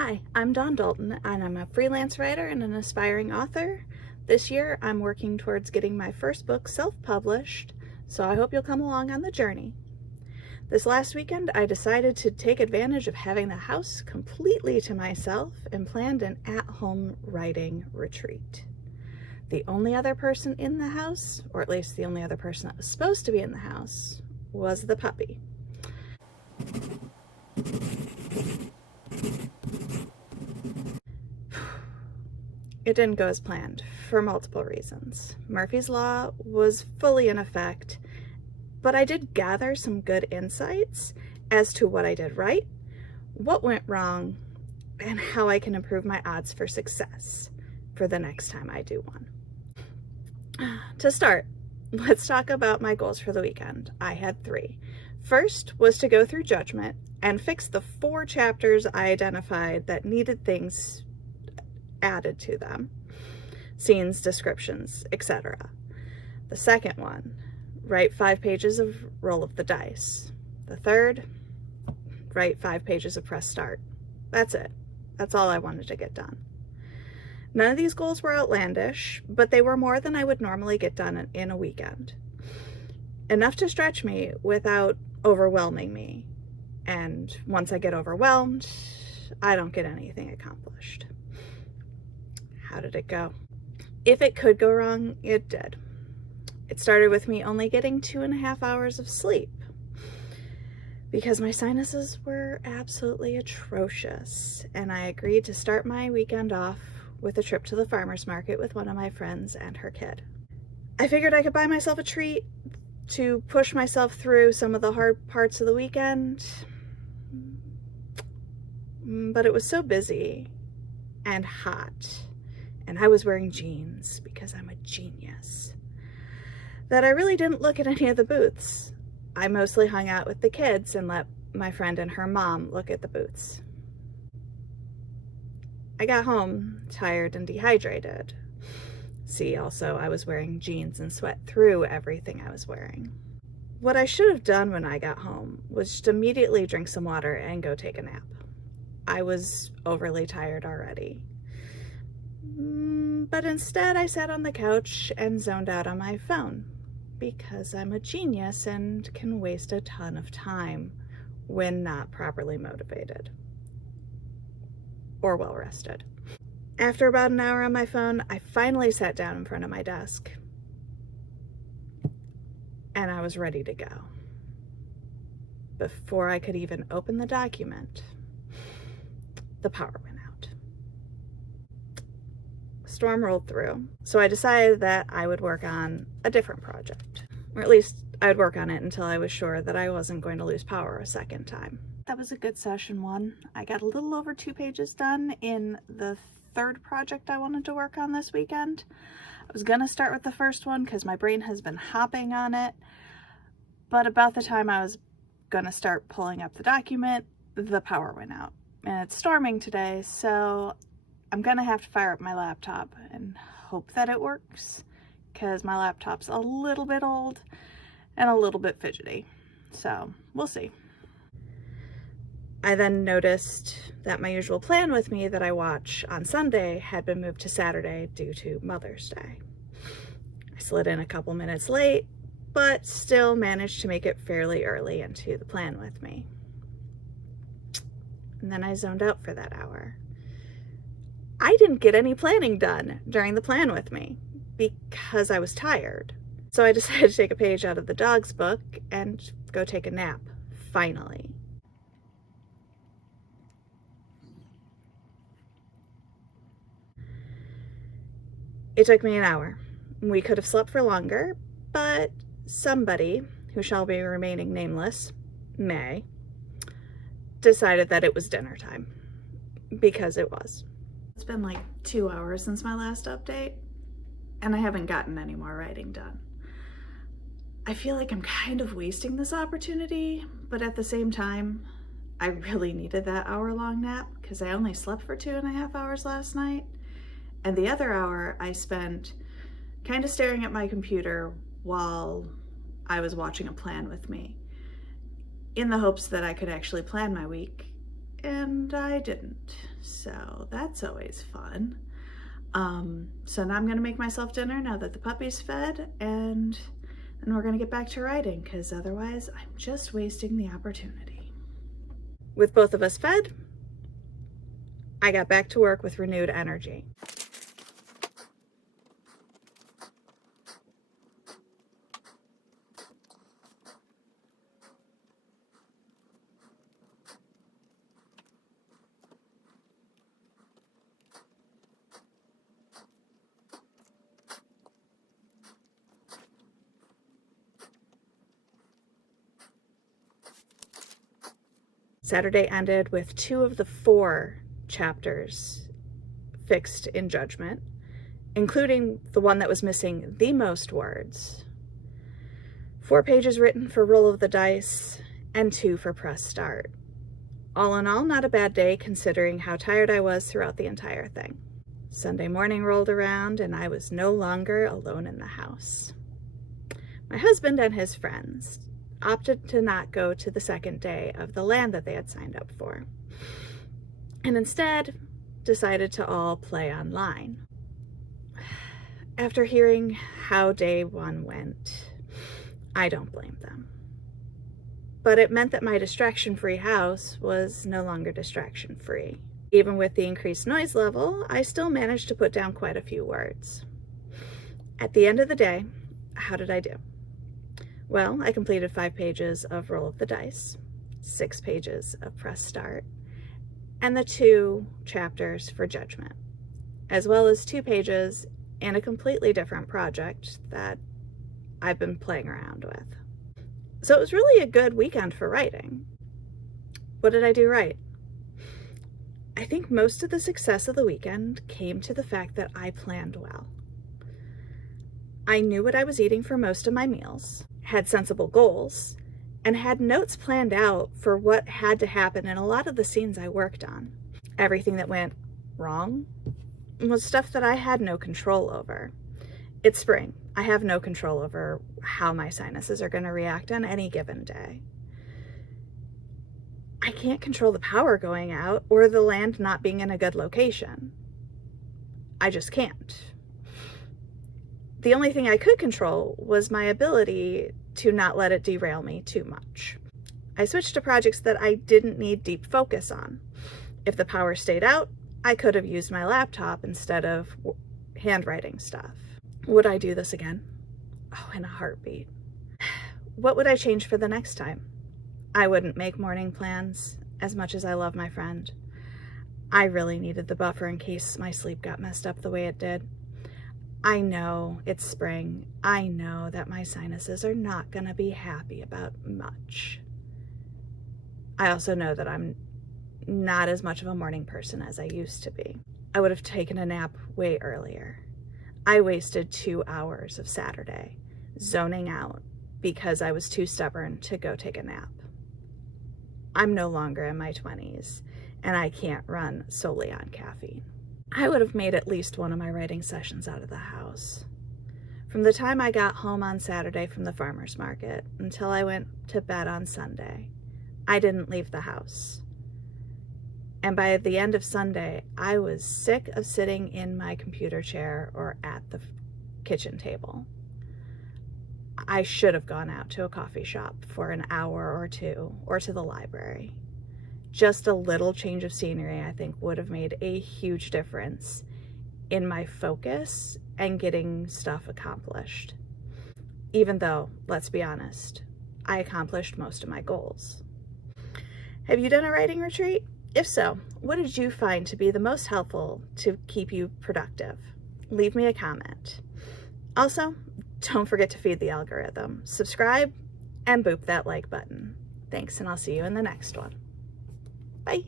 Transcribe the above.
Hi, I'm Dawn Dalton, and I'm a freelance writer and an aspiring author. This year, I'm working towards getting my first book self-published, so I hope you'll come along on the journey. This last weekend, I decided to take advantage of having the house completely to myself and planned an at-home writing retreat. The only other person in the house, or at least the only other person that was supposed to be in the house, was the puppy. It didn't go as planned for multiple reasons. Murphy's Law was fully in effect, but I did gather some good insights as to what I did right, what went wrong, and how I can improve my odds for success for the next time I do one. To start, let's talk about my goals for the weekend. I had 3. First was to go through Judgment and fix the 4 chapters I identified that needed things added to them, scenes, descriptions, etc. The second one, write 5 pages of Roll of the Dice. The third, write 5 pages of Press Start. That's it. That's all I wanted to get done. None of these goals were outlandish, but they were more than I would normally get done in a weekend. Enough to stretch me without overwhelming me. And once I get overwhelmed, I don't get anything accomplished. How did it go? If it could go wrong, it did. It started with me only getting 2.5 hours of sleep because my sinuses were absolutely atrocious, and I agreed to start my weekend off with a trip to the farmer's market with one of my friends and her kid. I figured I could buy myself a treat to push myself through some of the hard parts of the weekend, but it was so busy and hot, and I was wearing jeans because I'm a genius, that I really didn't look at any of the booths. I mostly hung out with the kids and let my friend and her mom look at the booths. I got home tired and dehydrated. See, also, I was wearing jeans and sweat through everything I was wearing. What I should have done when I got home was just immediately drink some water and go take a nap. I was overly tired already. But instead, I sat on the couch and zoned out on my phone because I'm a genius and can waste a ton of time when not properly motivated or well rested. After about an hour on my phone, I finally sat down in front of my desk and I was ready to go. Before I could even open the document, the power went out. Storm rolled through, so I decided that I would work on a different project, or at least I would work on it until I was sure that I wasn't going to lose power a second time. That was a good session 1. I got a little over 2 pages done in the third project I wanted to work on this weekend. I was gonna start with the first one because my brain has been hopping on it, but about the time I was gonna start pulling up the document, the power went out. And it's storming today, so I'm gonna have to fire up my laptop and hope that it works, because my laptop's a little bit old and a little bit fidgety. So we'll see. I then noticed that my usual plan with me that I watch on Sunday had been moved to Saturday due to Mother's Day. I slid in a couple minutes late, but still managed to make it fairly early into the plan with me. And then I zoned out for that hour. I didn't get any planning done during the plan with me because I was tired. So I decided to take a page out of the dog's book and go take a nap, finally. It took me an hour. We could have slept for longer, but somebody, who shall be remaining nameless, May, decided that it was dinner time, because it was. It's been like 2 hours since my last update, and I haven't gotten any more writing done. I feel like I'm kind of wasting this opportunity, but at the same time, I really needed that hour-long nap because I only slept for 2.5 hours last night, and the other hour I spent kind of staring at my computer while I was watching a plan with me, in the hopes that I could actually plan my week and I didn't. So that's always fun. So now I'm gonna make myself dinner now that the puppy's fed, and then we're gonna get back to writing, because otherwise I'm just wasting the opportunity. With both of us fed, I got back to work with renewed energy. Saturday ended with 2 of the 4 chapters fixed in Judgment, including the one that was missing the most words. 4 pages written for Roll of the Dice, and 2 for Press Start. All in all, not a bad day considering how tired I was throughout the entire thing. Sunday morning rolled around and I was no longer alone in the house. My husband and his friends opted to not go to the second day of the land that they had signed up for, and instead decided to all play online. After hearing how day 1 went, I don't blame them. But it meant that my distraction-free house was no longer distraction-free. Even with the increased noise level, I still managed to put down quite a few words. At the end of the day, how did I do? Well, I completed 5 pages of Roll of the Dice, 6 pages of Press Start, and the 2 chapters for Judgment, as well as 2 pages in a completely different project that I've been playing around with. So it was really a good weekend for writing. What did I do right? I think most of the success of the weekend came to the fact that I planned well. I knew what I was eating for most of my meals, had sensible goals, and had notes planned out for what had to happen in a lot of the scenes I worked on. Everything that went wrong was stuff that I had no control over. It's spring. I have no control over how my sinuses are going to react on any given day. I can't control the power going out or the land not being in a good location. I just can't. The only thing I could control was my ability to not let it derail me too much. I switched to projects that I didn't need deep focus on. If the power stayed out, I could have used my laptop instead of handwriting stuff. Would I do this again? Oh, in a heartbeat. What would I change for the next time? I wouldn't make morning plans, as much as I love my friend. I really needed the buffer in case my sleep got messed up the way it did. I know it's spring. I know that my sinuses are not going to be happy about much. I also know that I'm not as much of a morning person as I used to be. I would have taken a nap way earlier. I wasted 2 hours of Saturday zoning out because I was too stubborn to go take a nap. I'm no longer in my 20s, and I can't run solely on caffeine. I would have made at least one of my writing sessions out of the house. From the time I got home on Saturday from the farmer's market until I went to bed on Sunday, I didn't leave the house. And by the end of Sunday, I was sick of sitting in my computer chair or at the kitchen table. I should have gone out to a coffee shop for an hour or 2, or to the library. Just a little change of scenery, I think, would have made a huge difference in my focus and getting stuff accomplished. Even though, let's be honest, I accomplished most of my goals. Have you done a writing retreat? If so, what did you find to be the most helpful to keep you productive? Leave me a comment. Also, don't forget to feed the algorithm, subscribe, and boop that like button. Thanks, and I'll see you in the next one. Bye.